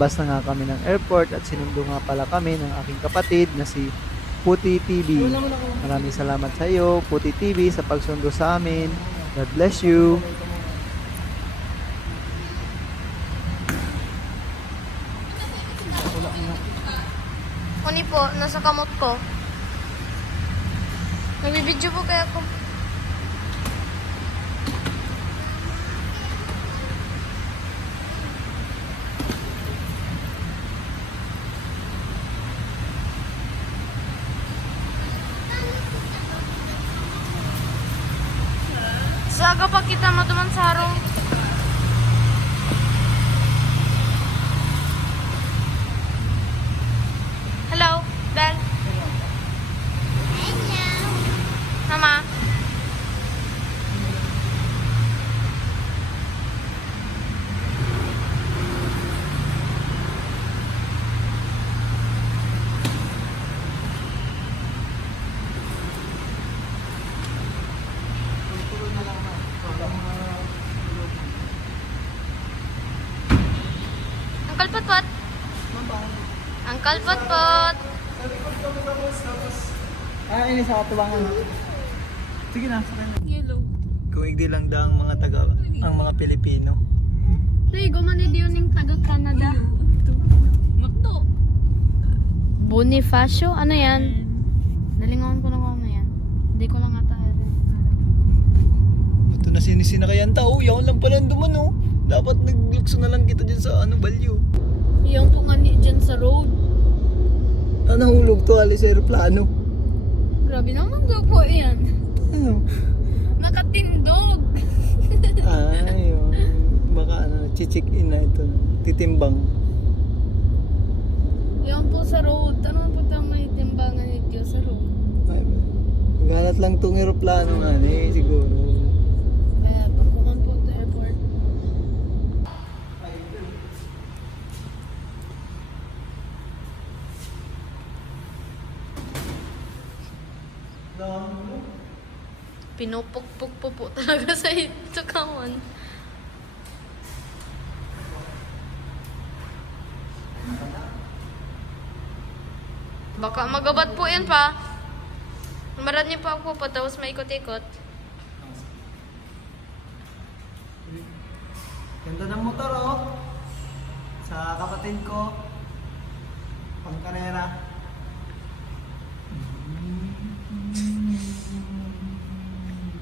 Palabas na nga kami ng airport at sinundo nga pala kami ng aking kapatid na si Puti TV. Maraming salamat sa iyo, Puti TV, sa pagsundo sa amin. God bless you. Kuni po, nasa kamot ko. Nagbibidyo po kaya ako. Saga pa kita mo duman sa harong. Hello, Bel. Mama. Uncle Potpot. Uncle Potpot. Ini sa katubangan. Sige na, sakay na. Yellow. Kung hindi lang daw ang mga Pilipino. Hey, gumanid yun yung taga-Canada. Magto. Bonifacio? Ano yan? Nalingawan ko na kung ano yan. Hindi ko lang ata. Ito na sinisina kaya ang tao. Yaon lang pala duman, oh. Dapat naglukso na lang kita dyan sa balyo. Yung pungani dyan sa road. Nahulog to, alis aeroplano. Grabe naman daw po yan. Ano? Nakatindog. Ayun. Baka chichik in na ito. Titimbang. Yung po sa road. Ano po tayong may timbangan nito sa road? Ay, galat lang tong aeroplano nga siguro. Kaya pakuman po sa airport. Pinupukpuk po talaga sa ito kawan. Baka magabat po yan pa. Marad niyo pa ako po tapos maikot-ikot. Ganda ng motor, oh. Sa kapatid ko. Pangkarera.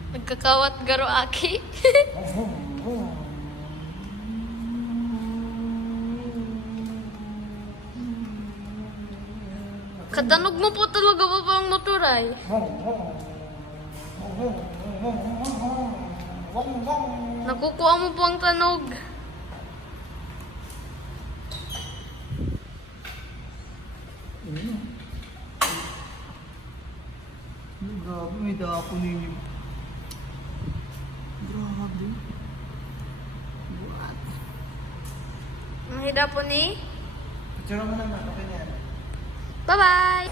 Nagkakawat garo aki. Kadanog mo po talaga ba pang motor ay? Nakukuha mo po ang tanog. Grabe, may dako ninyo. Grabe. What? Mahida po ni? Picture mo naman, okay na yan. Bye-bye!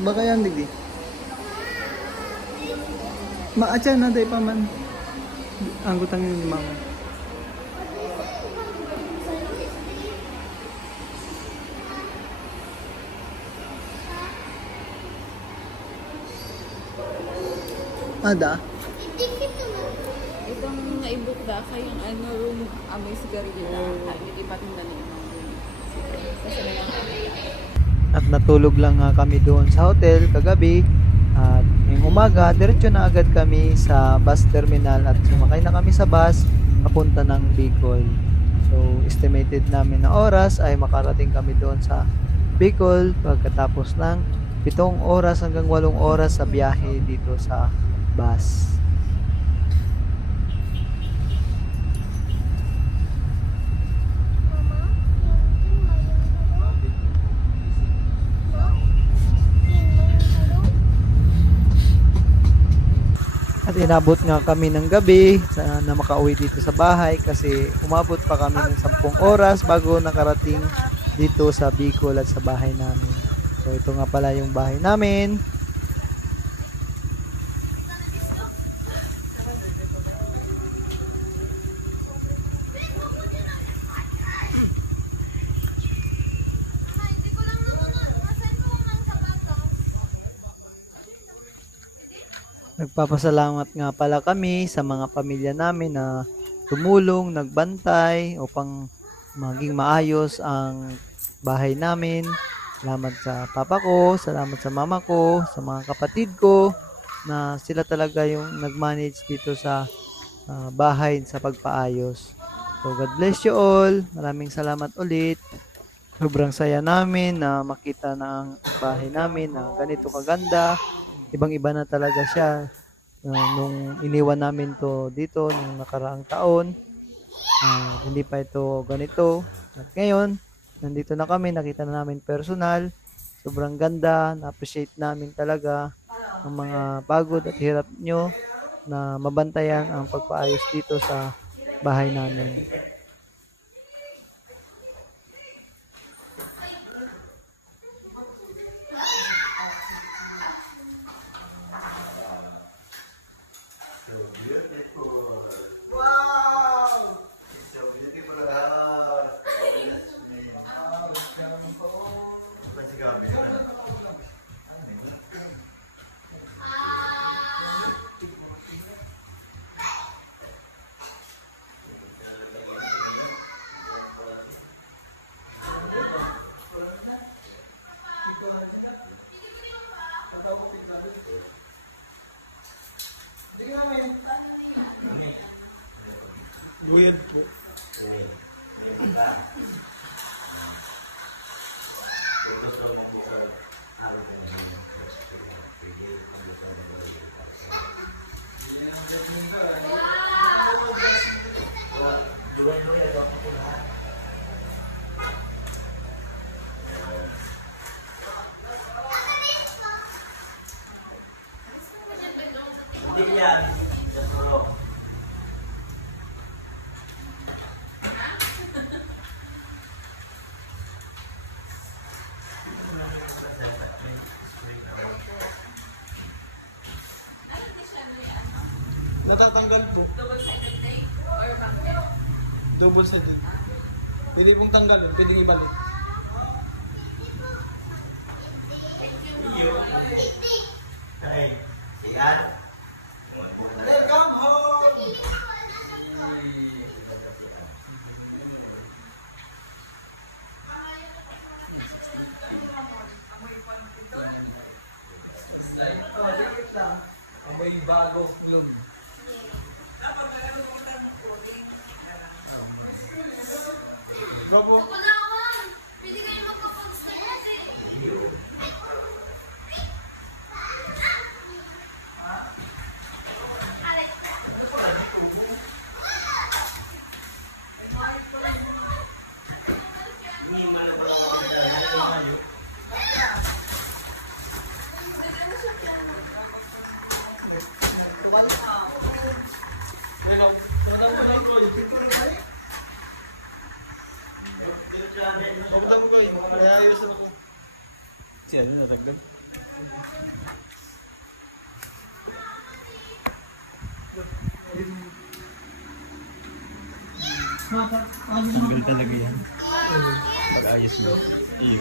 Baka yan, digdi. Maatsa na day pa man. Anggutang yung mama. Ada? Itong naibuk da kayong room amoy sigarilyo da lilipat ng dali kasi At natulog lang nga kami doon sa hotel kagabi. At ngayong umaga, diretso na agad kami sa bus terminal at sumakay na kami sa bus papunta ng Bicol. So, estimated namin na oras ay makarating kami doon sa Bicol pagkatapos ng 7 oras hanggang 8 oras sa biyahe dito sa bus. At inabot nga kami ng gabi na makauwi dito sa bahay kasi umabot pa kami ng 10 oras bago nakarating dito sa Bicol at sa bahay namin. So ito nga pala yung bahay namin. Nagpapasalamat nga pala kami sa mga pamilya namin na tumulong, nagbantay upang maging maayos ang bahay namin. Salamat sa papa ko, salamat sa mama ko, sa mga kapatid ko na sila talaga yung nag-manage dito sa bahay sa pagpaayos. So God bless you all. Maraming salamat ulit. Sobrang saya namin na makita na ang bahay namin na ganito kaganda. Ibang-iba na talaga siya nung iniwan namin to dito nung nakaraang taon. Hindi pa ito ganito. At ngayon, nandito na kami, nakita na namin personal. Sobrang ganda, na-appreciate namin talaga ang mga pagod at hirap nyo na mabantayan ang pagpaayos dito sa bahay namin. Weird po. Natatanggal po. Double-sided tape or magnet? Double sided. Pwede pong tanggalin, pwedeng ibalik. Come home! May bago club. Bravo. Kunawan! Pwede kayo magpa-post na kasi. Siya na natagdag. Tanggal talaga yan. Pag-ayos mo. Iyo.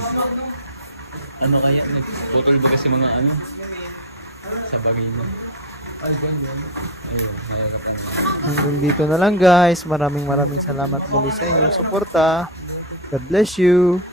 Ano kaya? Putol ba kasi mga ano? Sa bagay mo. Ay, ganyan. Ayun, mahirap ang Hanggang dito na lang guys. Maraming salamat muli sa inyong suporta. God bless you.